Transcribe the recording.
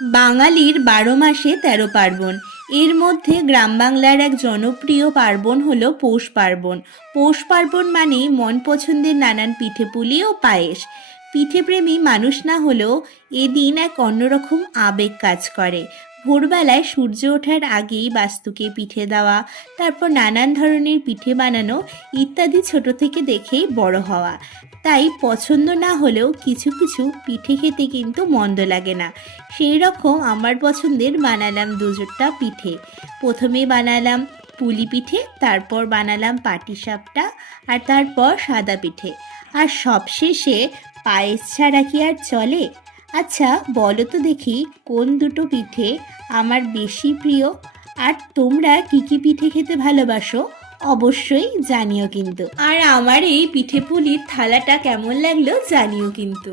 বাঙালির ১২ মাসে ১৩ পার্বণ। এর মধ্যে গ্রাম বাংলার এক জনপ্রিয় পার্বণ হলো পৌষ পার্বণ। পৌষ পার্বণ মানেই মন পছন্দের নানান পিঠেপুলি ও পায়েস। পিঠেপ্রেমী মানুষ না হলেও এদিন এক অন্যরকম আবেগ কাজ করে। ভোরবেলায় সূর্য ওঠার আগেই বাস্তুকে পিঠে দেওয়া, তারপর নানান ধরনের পিঠে বানানো ইত্যাদি ছোট থেকে দেখেই বড় হওয়া। তাই পছন্দ না হলেও কিছু কিছু পিঠে খেতে কিন্তু মন্দ লাগে না। সেই রকম আমার পছন্দের বানালাম দুজোটা পিঠে। প্রথমে বানালাম পুলি পিঠে, তারপর বানালাম পাটিসাপটা, আর তারপর সাদা পিঠে, আর সবশেষে পায়েস ছাড়া কি আর চলে? আচ্ছা বলো তো দেখি, কোন দুটো পিঠে আমার বেশি প্রিয়? আর তোমরা কি কি পিঠে খেতে ভালোবাসো অবশ্যই জানিও কিন্তু। আর আমার এই পিঠে পুলির থালাটা কেমন লাগলো জানিও কিন্তু।